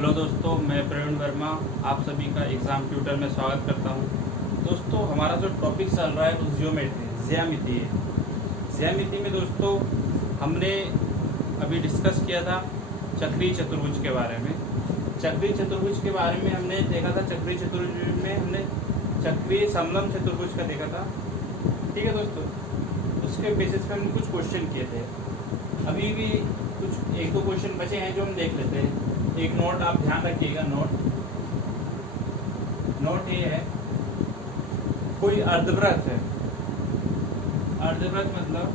Hello दोस्तों, मैं प्रवीण वर्मा आप सभी का एग्ज़ाम ट्यूटर में स्वागत करता हूं। दोस्तों, हमारा जो टॉपिक चल रहा है वो ज्यामिति है। ज्यामिति में दोस्तों हमने अभी डिस्कस किया था चक्रीय चतुर्भुज के बारे में। चक्रीय चतुर्भुज के बारे में हमने देखा था। चक्रीय चतुर्भुज में हमने चक्रीय समलंब चतुर्भुज का देखा था। ठीक है दोस्तों, उसके बेसिस पे हमने कुछ क्वेश्चन किए थे। अभी भी कुछ एक दो क्वेश्चन बचे हैं जो हम देख लेते हैं। एक नोट आप ध्यान रखिएगा। नोट ये है, कोई अर्धवृत्त है। अर्धवृत्त मतलब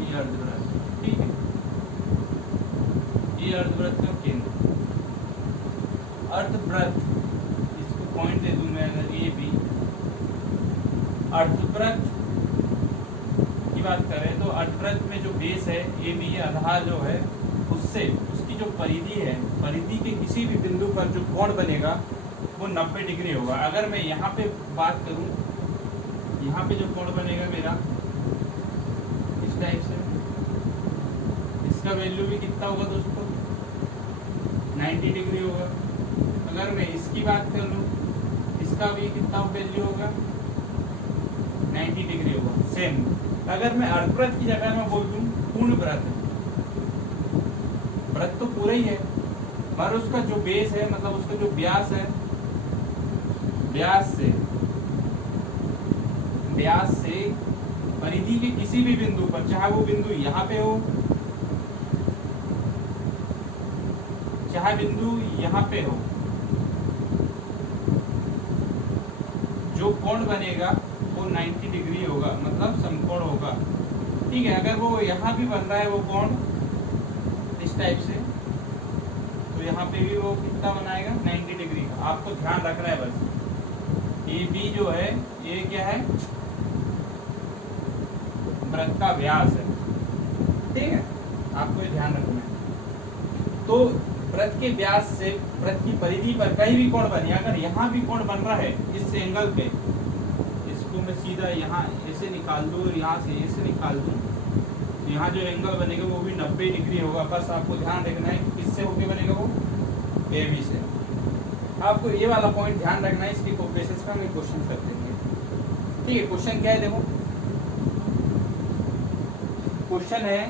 ये अर्धवृत्त, ठीक है। ये अर्धवृत्त का केंद्र, अर्धवृत्त, इसको पॉइंट दे दूं मैं अगर ए बी। अर्धवृत्त की बात करें तो अर्धवृत्त में जो बेस है ए बी, आधार जो है उससे उसकी जो परिधि है, परिधि के किसी भी बिंदु पर जो कोण बनेगा वो 90 डिग्री होगा। अगर मैं यहाँ पे बात करूँ, यहाँ पे जो कोण बनेगा मेरा इस टाइप से, इसका वैल्यू भी कितना होगा दोस्तों? 90 डिग्री होगा। अगर मैं इसकी बात कर लूँ, इसका भी कितना वैल्यू होगा? 90 डिग्री होगा। सेम अगर मैं अर्धवृत्त की जगह में बोल दूँ पूर्ण वृत्त, वृत्त तो पूरा ही है पर उसका जो बेस है, मतलब उसका जो व्यास है, व्यास से परिधि के किसी भी बिंदु पर, चाहे वो बिंदु यहाँ पे हो, चाहे बिंदु यहाँ पे हो, जो कोण बनेगा वो 90 डिग्री होगा, मतलब समकोण होगा। ठीक है। अगर वो यहाँ भी बन रहा है वो कोण इस टाइप से, तो यहाँ पे भी वो कितना बनाएगा? 90 डिग्री का। आपको ध्यान रखना है बस। ए बी जो है ये क्या है? वृत्त का व्यास है। ठीक है, आपको ये ध्यान रखना है। तो वृत्त के व्यास से वृत्त की परिधि पर कहीं भी कोण बने, अगर यहाँ भी कोण बन रहा है इस एंगल पे, इसको मैं सीधा यहाँ ऐसे निकाल दूँ और यहाँ से ऐसे निकाल दूँ, यहाँ जो एंगल बनेगा वो भी 90 डिग्री होगा। बस आपको ध्यान रखना है कि किससे होके बनेगा वो? ए बी से। आपको ये वाला पॉइंट ध्यान रखना है, इसके बेसिस पे हम क्वेश्चन कर देंगे। ठीक है। क्वेश्चन क्या है? देखो, क्वेश्चन है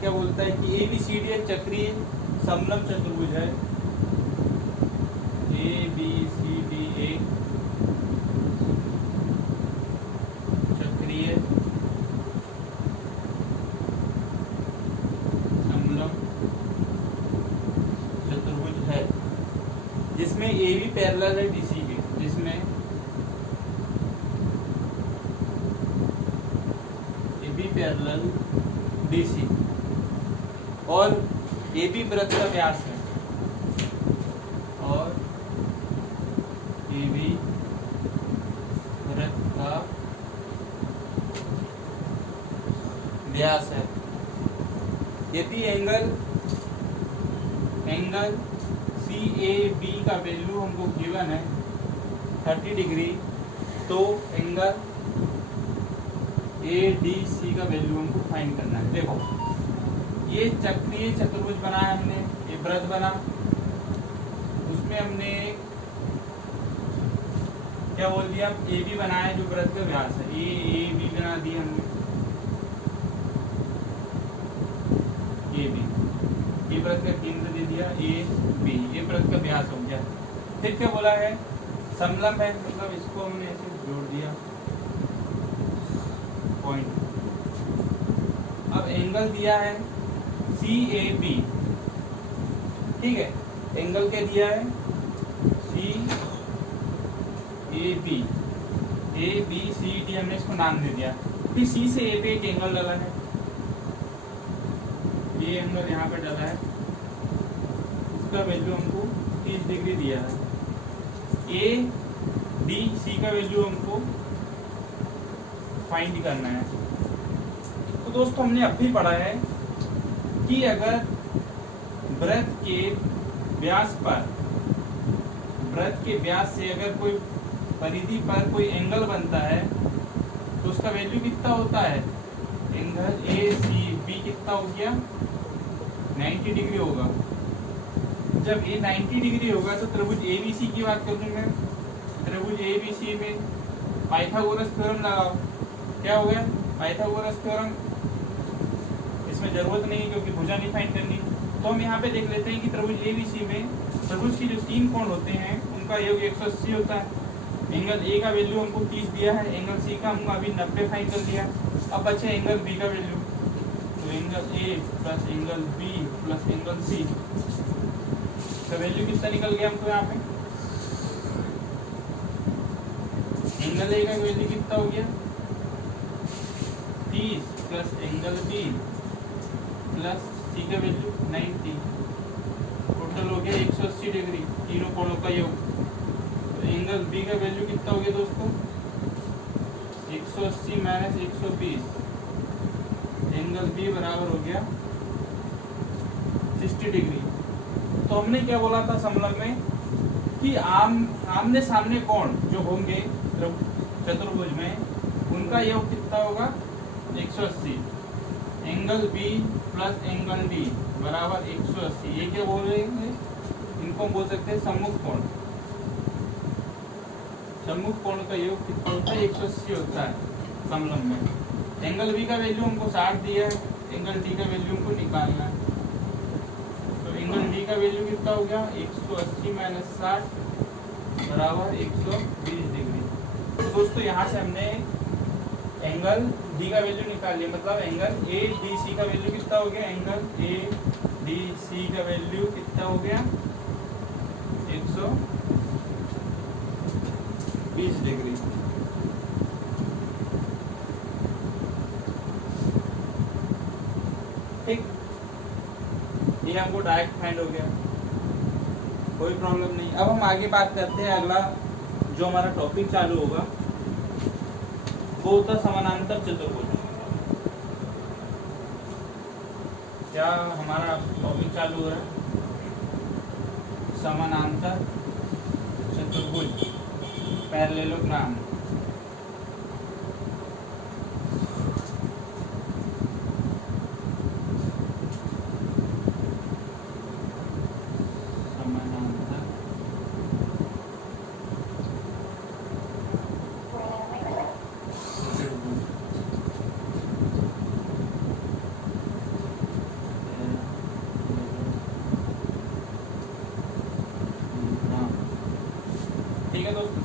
क्या बोलता है कि ए बी सी डी एक चक्रीय समलंब चतुर्भुज है। ए बी सी डी एक चक्रीय समलंब चतुर्भुज है जिसमें ए बी पैरेलल है डी सी के, जिसमें A B parallel D C और ए बी वृत्त का व्यास है, और ए बी वृत्त का व्यास है। यदि एंगल सी ए बी का वैल्यू हमको गिवन है 30 डिग्री, तो एंगल ए डी सी का वैल्यू हमको फाइंड करना है। देखो, ये चक्रीय चतुर्भुज बना है हमने, ये वृत्त बना, उसमें हमने क्या बोल दिया? ए बी बनाया जो वृत्त का व्यास है, ए बी बना दिया हमने, ए बी, ये वृत्त का केंद्र दे दिया ए बी, ये वृत्त का व्यास हो गया। फिर क्या बोला है? समलंब है, मतलब इसको हमने ऐसे जोड़ दिया पॉइंट। अब एंगल दिया है सी ए बी। ठीक है, एंगल क्या दिया है? C A B, A B C D हमने इसको नाम दे दिया। फिर सी से ए पे एक एंगल डाला है, ये एंगल यहाँ पे डाला है, इसका वैल्यू हमको 30 डिग्री दिया है। ए डी सी का वैल्यू हमको फाइंड करना है। तो दोस्तों हमने अभी पढ़ा है कि अगर वृत्त के व्यास पर, वृत्त के व्यास से अगर कोई परिधि पर कोई एंगल बनता है तो उसका वैल्यू कितना होता है, एंगल ए सी बी कितना हो गया, 90 डिग्री होगा। जब ये 90 डिग्री होगा तो त्रिभुज एबीसी की बात करूँ मैं, त्रिभुज एबीसी में पाइथागोरस थ्योरम लगाओ। क्या हो गया, पाइथागोरस थ्योरम। इसमें जरूरत नहीं है क्योंकि भुजा नहीं फाइंड करनी। तो हम यहाँ पे देख लेते हैं कि त्रिभुज एबीसी में त्रिभुज की जो 3 कोण होते हैं उनका योग 180 होता है। एंगल ए का वैल्यू हमको 30 दिया है, एंगल सी का हमको अभी 90 फाइंड कर लिया। अब बचे एंगल बी का वैल्यू, तो angle A plus angle B plus angle C का वैल्यू कितना निकल गया हमको यहाँ पे, एंगल ए का वैल्यू कितना हो गया 30 प्लस एंगल बी प्लस सी का वैल्यू 90, टोटल हो गया 180 डिग्री, तीनों कोणों का योग। तो एंगल बी का वैल्यू कितना हो गया दोस्तों, 180 माइनस 120, एंगल बी बराबर हो गया 60 डिग्री। तो हमने क्या बोला था समलंब में कि आमने सामने कोण जो होंगे चतुर्भुज में उनका योग कितना होगा 180, angle B plus angle D बराबर 180। ये क्या बोल रहे हैं, इनको हम बोल सकते हैं सम्मुख कोण। सम्मुख कोण का योग कितना होता है 180 होता है समलंब में। एंगल बी का वैल्यू हमको 60 दिया है, एंगल डी का वैल्यू हमको निकालना है। तो एंगल डी का वैल्यू कितना हो गया 180 माइनस 60 बराबर 120 डिग्री। तो दोस्तों यहाँ से हमने एंगल डी का वैल्यू निकाल लिया, मतलब एंगल ए डी सी का वैल्यू कितना हो गया, एंगल ए डी सी का वैल्यू कितना हो गया 120 डिग्री। ठीक, ये हमको डायरेक्ट फाइंड हो गया, कोई प्रॉब्लम नहीं। अब हम आगे बात करते हैं, अगला जो हमारा टॉपिक चालू होगा वो होता समानांतर चतुर्भुज। क्या हमारा टॉपिक चालू हो रहा है, समानांतर चतुर्भुज, पैरेललोग्राम।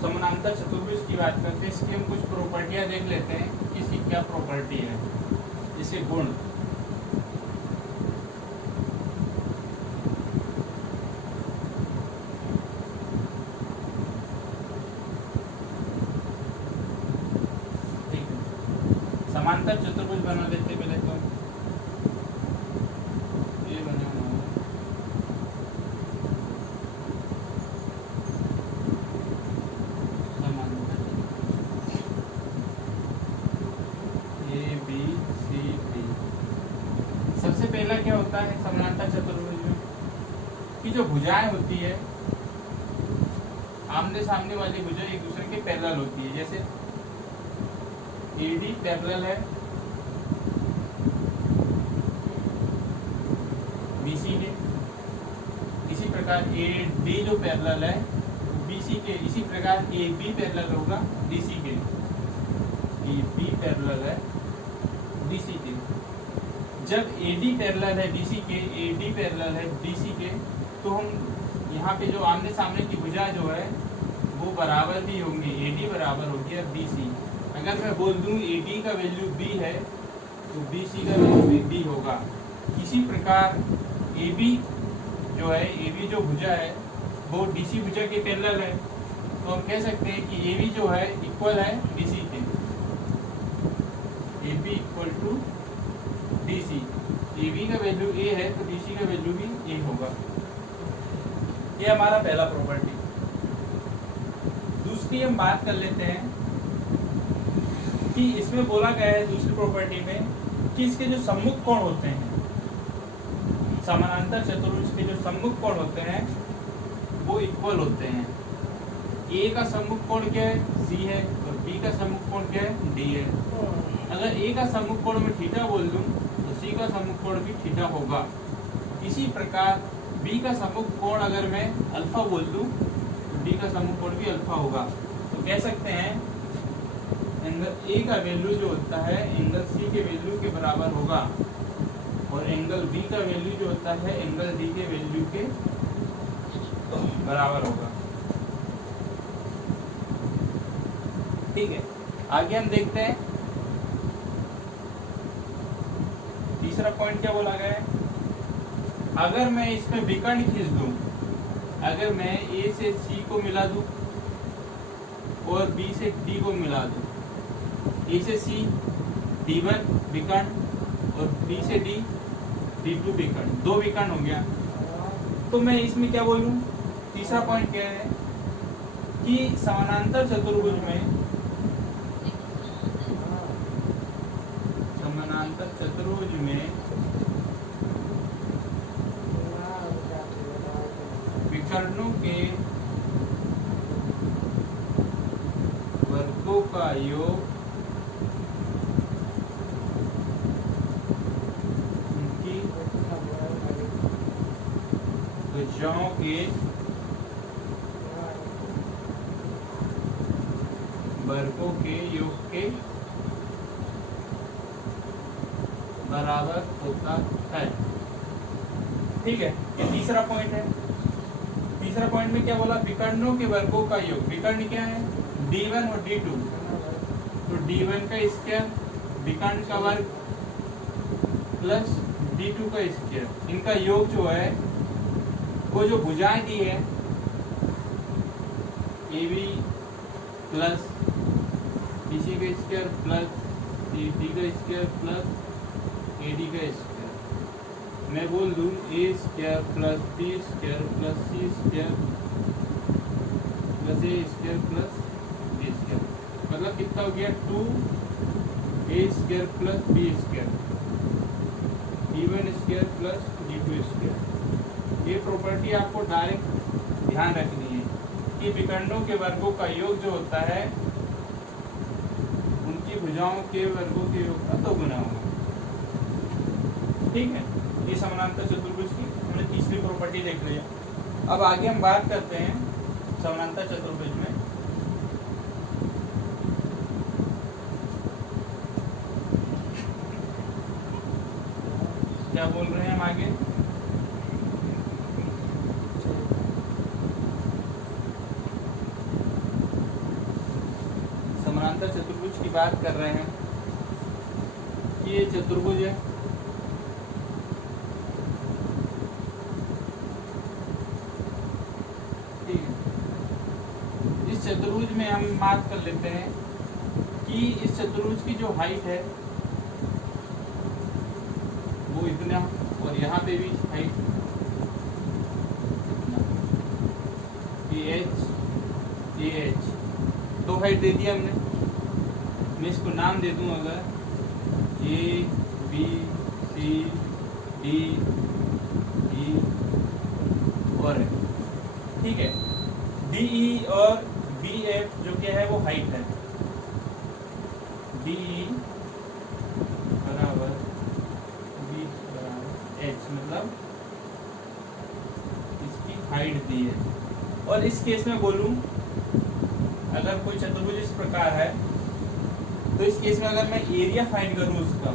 समानांतर चतुर्भुज की बात करते हैं, इसकी हम कुछ प्रॉपर्टियां देख लेते हैं कि इसकी क्या प्रॉपर्टी है, इसके गुण। ठीक है, समांतर चतुर्भुज बना लेते पहले तो ये बने पहला क्या होता है समानांतर चतुर्भुज में कि जो भुजाएं होती है आमने सामने वाली भुजा एक दूसरे के पैरेलल होती है। जैसे एडी पैरेलल है बीसी के, इसी प्रकार एडी जो पैरेलल है बीसी के, इसी प्रकार एबी पैरेलल होगा डीसी के, एबी पैरेलल है डीसी के। जब AD पैरेलल है BC के, AD पैरेलल है BC के, तो हम यहाँ पे जो आमने सामने की भुजा जो है वो बराबर भी होंगे, AD बराबर हो गया BC। अगर मैं बोल दूँ AD का वैल्यू B है तो BC का वैल्यू भी B होगा। इसी प्रकार AB जो है, AB जो भुजा है वो DC भुजा के पैरेलल है, तो हम कह सकते हैं कि AB जो है इक्वल है BC के, AB equal to DC। AB का वैल्यू A है तो DC का वैल्यू भी A होगा। ये हमारा पहला प्रॉपर्टी। दूसरी हम बात कर लेते हैं कि इसमें बोला गया है दूसरी प्रॉपर्टी में कि इसके जो सम्मुख कोण होते हैं, समानांतर चतुर्भुज के जो सम्मुख कोण होते हैं वो इक्वल होते हैं। ए का सम्मुख कोण क्या है, सी है, और बी का सम्मुख कोण क्या है, डी है। अगर ए का सम्मुख कोण में थीटा बोल दूं तो सी का सम्मुख कोण भी थीटा होगा। इसी प्रकार बी का सम्मुख कोण अगर मैं अल्फा बोल दूं तो डी का सम्मुख कोण भी अल्फा होगा। तो कह सकते हैं एंगल ए का वैल्यू जो होता है एंगल सी के वैल्यू के बराबर होगा, और एंगल बी का वैल्यू जो होता है एंगल डी के वैल्यू के बराबर होगा। ठीक है, आगे हम देखते हैं तीसरा पॉइंट क्या बोला गया है। अगर मैं इसमें विकर्ण खींच दूं, अगर मैं ए से सी को मिला दूं और बी से डी को मिला दूं, ए से सी D1 विकर्ण और बी से डी D2 विकर्ण, दो विकर्ण हो गया। तो मैं इसमें क्या बोलूं, तीसरा पॉइंट क्या है कि समानांतर चतुर्भुज में विकर्णों के वर्गों का योग उनकी भुजाओं के वर्गों के योग के बराबर होता है। ठीक है, ये तीसरा पॉइंट है। तीसरा पॉइंट में क्या बोला, विकर्णों के वर्गों का योग। विकर्ण क्या है, D1 और D2। तो D1 का स्क्वायर विकर्ण का वर्ग प्लस D2 का स्क्वायर, इनका योग जो है वो जो भुजाएं दी है AB प्लस BC का स्क्वायर प्लस CD का स्क्वायर प्लस AD का स्क्वायर, मैं बोल दूं A square plus B square plus C square plus A square plus B square, मतलब कितना हो गया 2A square plus B square D1 square plus D2 square. ये प्रॉपर्टी आपको डायरेक्ट ध्यान रखनी है कि विकर्णों के वर्गों का योग जो होता है उनकी भुजाओं के वर्गों के योग का 2 गुना होगा। ठीक है, ये समानांतर चतुर्भुज की हमने तीसरी प्रॉपर्टी देख लिया। अब आगे हम बात करते हैं समानांतर चतुर्भुज में क्या बोल रहे हैं हम आगे। समानांतर चतुर्भुज की बात कर रहे हैं कि ये चतुर्भुज है, चतुर्भुज में हम बात कर लेते हैं कि इस चतुर्भुज की जो हाइट है वो इतना, और यहाँ पे भी हाइट AH, दो हाइट दे दिया हमने। मैं इसको नाम दे दूं अगर A B C D E और है, ठीक है। DE और BF जो क्या है वो हाइट है, DE बराबर B बराबर H, मतलब इसकी हाइट दी है। और इस केस में बोलूं अगर कोई चतुर्भुज इस प्रकार है तो इस केस में अगर मैं एरिया फाइंड करूं, उसका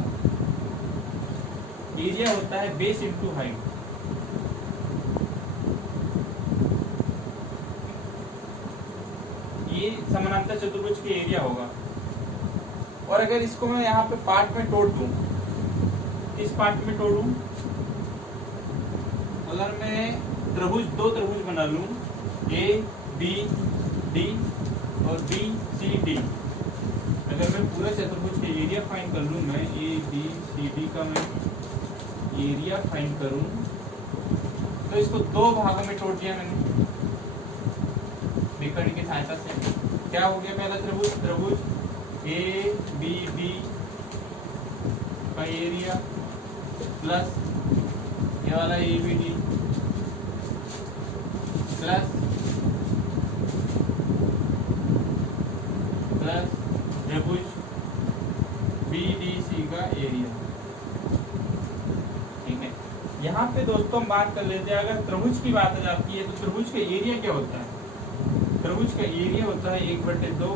एरिया होता है बेस इंटू हाइट। ये समानांतर चतुर्भुज के एरिया होगा। और अगर इसको मैं यहाँ पे पार्ट में तोड़ दूं, इस पार्ट में तोड़ूं, अगर मैं त्रिभुज, दो त्रिभुज बना लूं A B D और B C D, अगर मैं पूरा चतुर्भुज के एरिया फाइंड कर लूं, मैं A B C D का मैं एरिया फाइंड करूं, तो इसको दो भागों में तोड़ दिया मैंने विकर्ण की सहायता से। क्या हो गया पहला त्रिभुज, त्रिभुज A B D का एरिया प्लस ये वाला A B D प्लस पे दोस्तों हम बात कर लेते हैं, अगर त्रिभुज की बात आ जाती है तो त्रिभुज का एरिया क्या होता है? त्रिभुज का एरिया होता है 1/2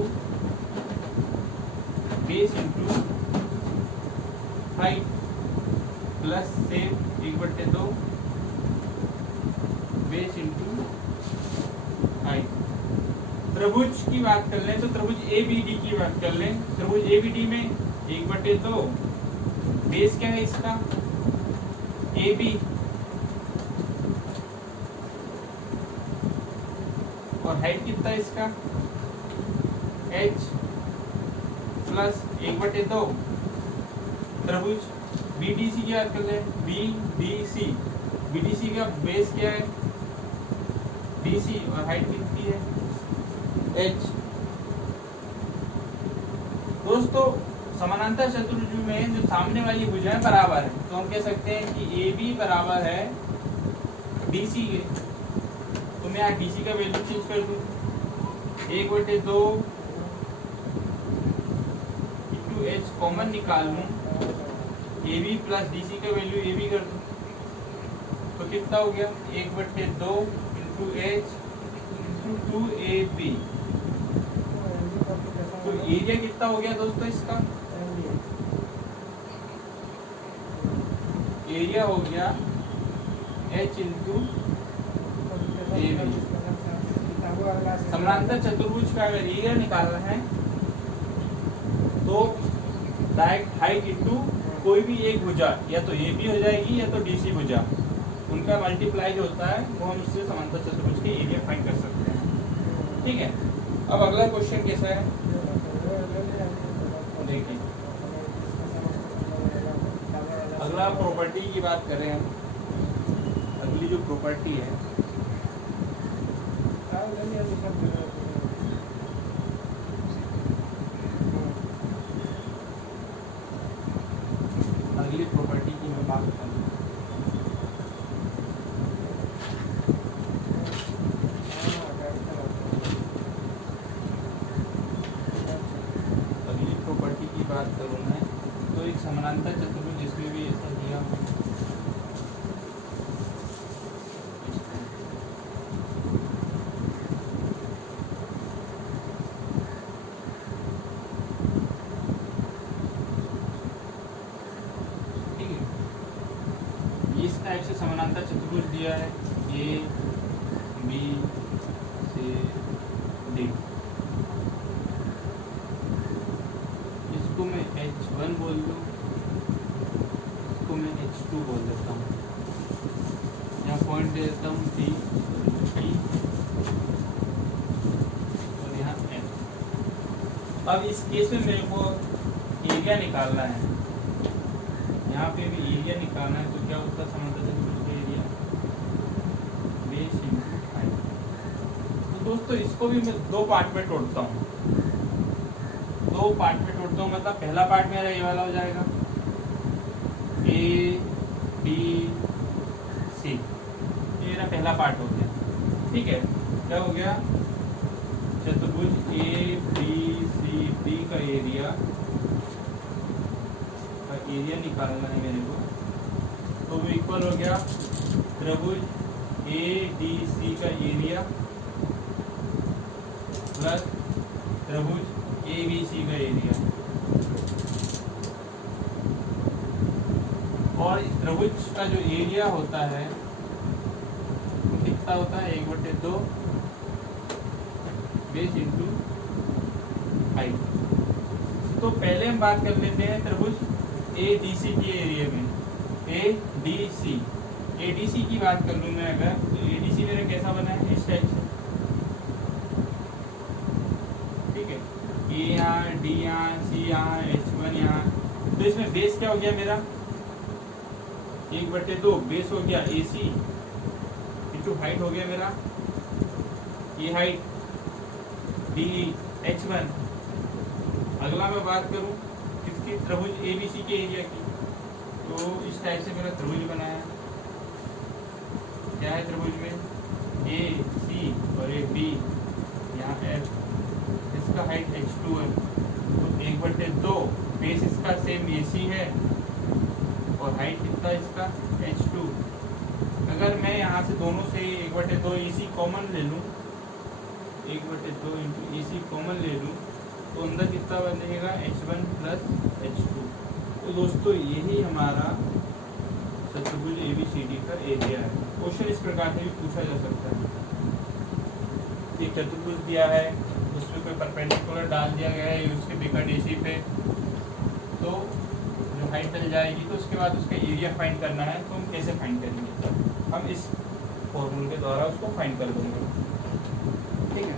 बेस इंटू हाइट प्लस से 1/2 बेस इंटू हाइट। त्रिभुज की बात कर लें तो त्रिभुज ABD की बात कर लें, त्रिभुज ABD में 1/2 बेस क्या है इसका AB और हाइट कितना है इसका H प्लस 1/2 त्रिभुज BDC की बात कर लें, BDC का बेस क्या है DC और हाइट कितनी है H। दोस्तों समानांतर चतुर्भुज में जो सामने वाली भुजाएं बराबर है तो हम कह सकते हैं कि AB बराबर है DC के। तो मैं यहाँ DC का वैल्यू चेंज कर दूं 1/2 इंटू H कॉमन निकाल लूं, AB प्लस DC का वैल्यू AB कर दूं तो कितना हो गया 1/2 इंटू H इंटू 2AB। तो एरिया कितना हो गया दोस्तों इसका? एरिया हो गया H इंटू AB। समानांतर चतुर्भुज का अगर एरिया निकालना है तो डायरेक्ट हाइट इंटू कोई भी एक भुजा, या तो AB हो जाएगी या तो DC भुजा, उनका मल्टीप्लाई जो होता है वो हम इससे समांतर चतुर्भुज के एरिया फाइंड कर सकते हैं। ठीक है, अब अगला क्वेश्चन कैसा है देखिए। अगला प्रॉपर्टी की बात करें हम, अगली जो प्रॉपर्टी है अगली प्रॉपर्टी की मैं बात करूँ मैं तो एक समानांतर चतुर्भुज जिसमें भी ऐसा दिया ठीक है, इस टाइप से समानांतर चतुर्भुज दिया है A B C D। इसको मैं H1 बोल दूँ, इसको मैं H2 बोल देता हूँ, यहाँ पॉइंट दे देता हूँ D E और यहाँ F। अब इस केस में मेरे को एरिया निकालना है, यहाँ पे भी एरिया निकालना है तो क्या होता है समांतर चतुर्भुज का एरिया बेस इंटू हाइट। तो दोस्तों इसको भी मैं दो पार्ट में तोड़ता हूँ, मतलब पहला पार्ट मेरा ये वाला हो जाएगा A B C, ये मेरा पहला पार्ट हो गया। ठीक है, क्या हो गया चतुर्भुज A B C D का एरिया निकालना है मेरे को, तो वो इक्वल हो गया त्रिभुज A D C का एरिया प्लस त्रिभुज ABC का एरिया। और त्रिभुज का जो एरिया होता है वो कितना होता है 1/2 बेस इंटू हाइट। तो पहले हम बात कर लेते हैं त्रिभुज ADC के एरिया में। ADC की बात कर लूँ मैं अगर, तो ADC मेरा कैसा बना है इस टाइप से, ठीक है, A यहाँ D यहाँ C यहाँ H1 यहाँ। तो इसमें बेस क्या हो गया मेरा 1/2 बेस हो गया AC इंटू हाइट हो गया मेरा ये हाइट DE H1। अगला मैं बात करूँ किसकी, त्रिभुज ABC के एरिया की, तो इस टाइप से मेरा त्रिभुज बनाया। क्या है त्रिभुज में A C और A B, यहाँ F, इसका हाइट H2 है, तो 1/2 बेस इसका सेम AC है और हाइट कितना इसका H2 अगर मैं यहाँ से दोनों से 1/2 AC कॉमन ले लूँ, 1/2 इंटू AC कॉमन ले लूँ, तो अंदर कितना बनेगा H1 प्लस H2। तो दोस्तों यही हमारा चतुर्भुज ABCD का एरिया है। क्वेश्चन इस प्रकार से भी पूछा जा सकता है, एक चतुर्भुज दिया है, उसमें कोई परपेंडिकुलर डाल दिया गया है उसके बिकट AC पे, तो जो हाइट चल जाएगी तो उसके बाद उसका एरिया फाइंड करना है। तो हम कैसे फाइंड करेंगे? हम इस फॉर्मूले के द्वारा उसको फाइंड कर देंगे, ठीक है।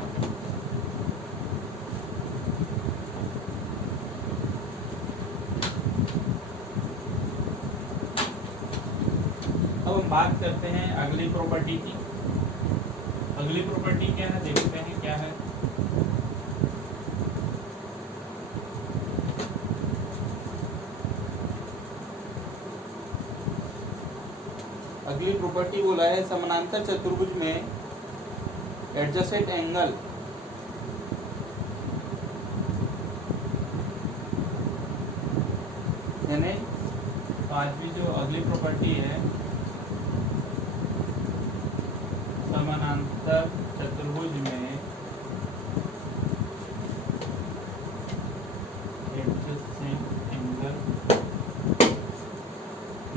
अब हम बात करते हैं अगली प्रॉपर्टी की। अगली प्रॉपर्टी क्या है, देखते हैं क्या है। अगली प्रॉपर्टी बोला है समानांतर चतुर्भुज में एडजेसेंट एंगल यानी पांचवी जो अगली प्रॉपर्टी है, समानांतर चतुर्भुज में एडजेसेंट एंगल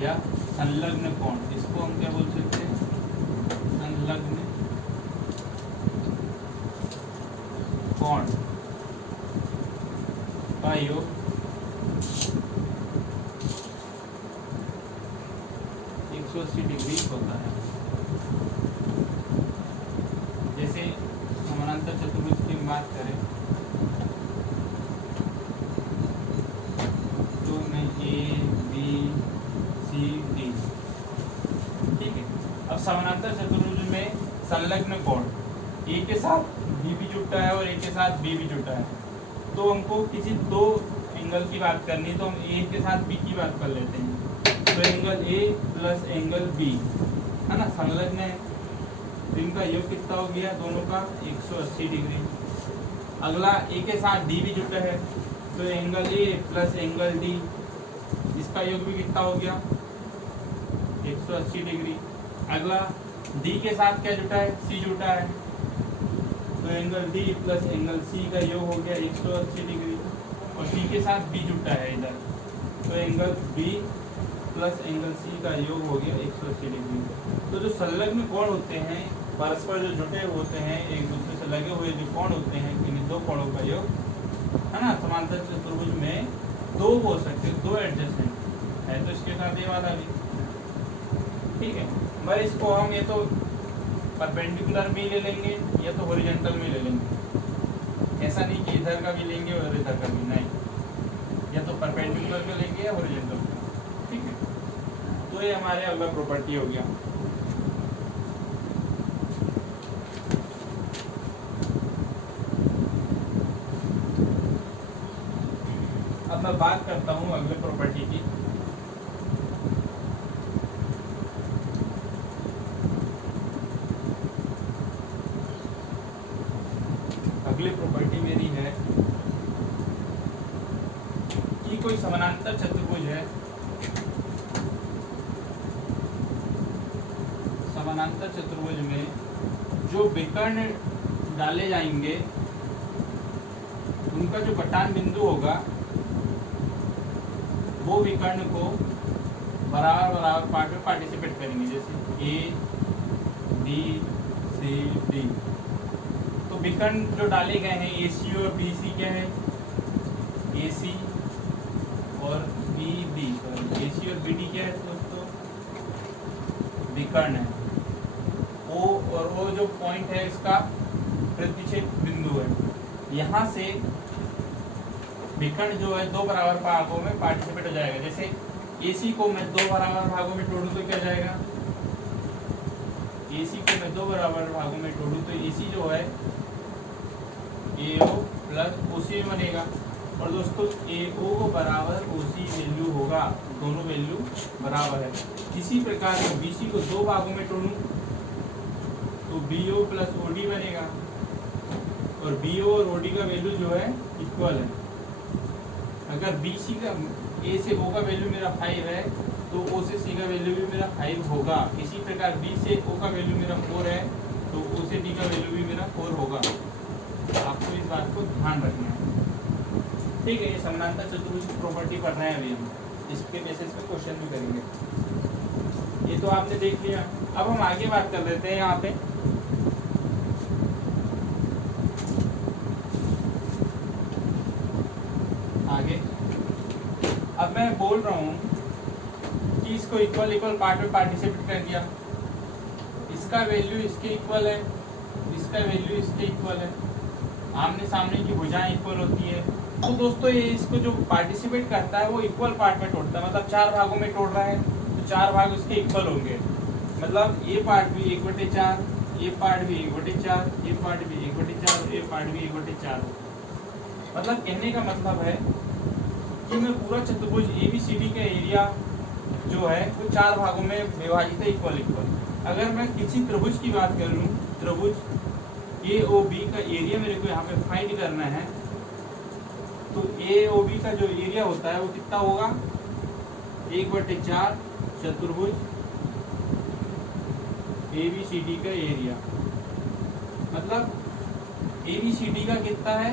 या संलग्न कोण, इसको हम क्या बोल सकते हैं? संलग्न कोण का योग 180 डिग्री होता है। जैसे समानांतर चतुर्भुज की बात करें तो मैं ABCD, ठीक है। अब समानांतर चतुर्भुज में संलग्न कोण A के साथ B भी जुड़ता है और A के साथ B भी जुड़ता है, तो हमको किसी दो एंगल की बात करनी है, तो हम A के साथ B की बात कर लेते हैं। तो angle A plus angle B है ना, संलग्न है, तो इनका योग कितना हो गया दोनों का? 180 डिग्री। अगला A के साथ D भी जुड़ा है, तो angle A plus angle D, इसका योग भी कितना हो गया? 180 डिग्री। अगला D के साथ क्या जुटा है? C जुटा है, तो angle D plus angle C का योग हो गया 180 डिग्री। और C के साथ B जुटा है इधर, तो angle B plus angle C का योग हो गया 180 डिग्री। तो जो संलग्न कोण होते हैं, परस्पर जो जुटे होते हैं, एक दूसरे से लगे हुए जो कोण होते हैं, इन दो कोणों का योग है ना, समांतर चतुर्भुज में दो बोल सकते हैं, दो एडजेसेंट है, तो इसके साथ ये वाला भी, ठीक है। भाई इसको हम ये तो परपेंडिकुलर भी ले लेंगे या तो हॉरिजॉन्टल में ले लेंगे, ऐसा नहीं कि इधर का भी लेंगे और इधर का भी, नहीं, या तो परपेंडिकुलर में लेंगे या हॉरिजॉन्टल में, ठीक है। तो ये हमारे अगला प्रॉपर्टी हो गया। अब मैं बात करता हूँ अगले प्रॉपर्टी की। अगली प्रॉपर्टी मेरी है कि कोई समानांतर चतुर्भुज है, समानांतर चतुर्भुज में जो विकर्ण डाले जाएंगे उनका जो कटान बिंदु होगा वो विकर्ण को बराबर बराबर पार्ट में पार्टिसिपेट करेंगे, जैसे A B C D। तो विकर्ण जो डाले गए हैं AC और BC क्या है? AC और BD, AC और BD क्या है दोस्तों? विकर्ण है। O और O जो पॉइंट है इसका प्रतिच्छेद बिंदु है। यहाँ से विकर्ण जो है दो बराबर भागों में पार्टिसिपेट हो जाएगा। जैसे AC को मैं दो बराबर भागों में तोड़ूं तो क्या जाएगा? AC को मैं दो बराबर भागों में तोड़ूं तो AC जो है AO प्लस OC बनेगा। और दोस्तों AO बराबर OC वैल्यू होगा, दोनों वैल्यू बराबर है। इसी प्रकार मैं BC को दो भागों में तोड़ूं तो BO प्लस OD बनेगा, और BO और OD का वैल्यू जो है इक्वल है। अगर BC का A से O का वैल्यू मेरा 5 है तो ओ से सी का वैल्यू भी मेरा 5 होगा। इसी प्रकार बी से ओ का वैल्यू मेरा 4 है, तो ओ से डी का वैल्यू भी मेरा 4 होगा। आपको इस बात को ध्यान रखना है, ठीक है। ये समानांतर चतुर्भुज की प्रॉपर्टी पढ़ रहे हैं अभी हम, इसके बेसिस पे क्वेश्चन भी करेंगे। ये तो आपने देख लिया। अब हम आगे बात कर लेते हैं यहाँ पे। आगे अब मैं बोल रहा हूँ कि इसको इक्वल इक्वल पार्ट में पार्टिसिपेट कर दिया, इसका वैल्यू इसके इक्वल है, इसका वैल्यू इसके इक्वल है, आमने सामने की भुजाएं इक्वल होती है। तो दोस्तों ये इसको जो पार्टिसिपेट करता है वो इक्वल पार्ट में तोड़ता है, मतलब 4 भागों में तोड़ रहा है, तो 4 भाग उसके इक्वल होंगे। मतलब ये पार्ट भी 1/4, ये पार्ट भी 1/4, ये पार्ट भी 1/4, ये पार्ट भी 1/4। मतलब कहने का मतलब है कि मैं पूरा चतुर्भुज ABCD का एरिया जो है वो 4 भागों में विभाजित है, इक्वल इक्वल। अगर मैं किसी त्रिभुज की बात कर लूँ, त्रिभुज AOB का एरिया मेरे को यहाँ पे फाइंड करना है, तो AOB का जो एरिया होता है वो कितना होगा, 1/4 चतुर्भुज ABCD का एरिया। मतलब ABCD का कितना है,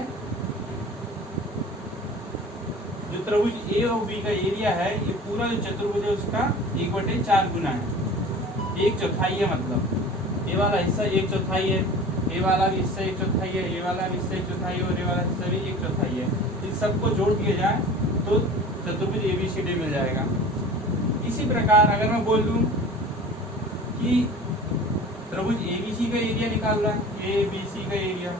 जो त्रिभुज AOB का एरिया है, ये पूरा जो चतुर्भुज है उसका 1/4 गुना है, 1/4 है। मतलब ये वाला हिस्सा 1/4 है, ये वाला भी हिस्सा 1/4 है, ये वाला भी हिस्सा 1/4 है, और ये वाला हिस्सा भी 1/4 है। इन सबको जोड़ दिया जाए तो चतुर्भुज ABCD मिल जाएगा। इसी प्रकार अगर मैं बोल दूं कि त्रिभुज ABC का एरिया निकालना है, ABC का एरिया,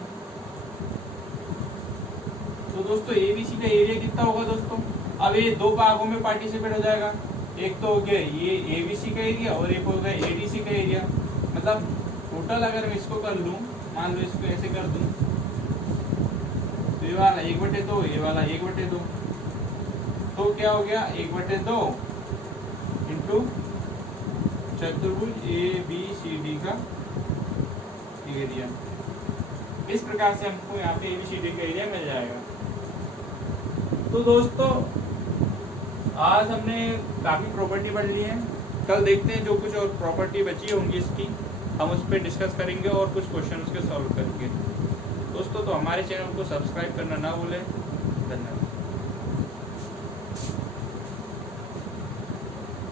तो दोस्तों ABC का एरिया कितना होगा दोस्तों। अब ये 2 भागों में पार्टिसिपेट हो जाएगा, एक तो हो गया ये ABC का एरिया और एक हो गया ADC का एरिया। मतलब टोटल अगर मैं इसको कर लूँ, मान लो इसको ऐसे कर दूँ, तो ये वाला 1/2, ये वाला 1/2, तो क्या हो गया 1/2 इंटू चतुर्भुज ABCD का एरिया। इस प्रकार से हमको यहाँ पे ABCD का एरिया मिल जाएगा। तो दोस्तों आज हमने काफ़ी प्रॉपर्टी पढ़ ली है, कल देखते हैं जो कुछ और प्रॉपर्टी बची होंगी इसकी, हम उस पर डिस्कस करेंगे और कुछ क्वेश्चन उसके सॉल्व करेंगे। दोस्तों तो हमारे चैनल को सब्सक्राइब करना ना भूलें। धन्यवाद।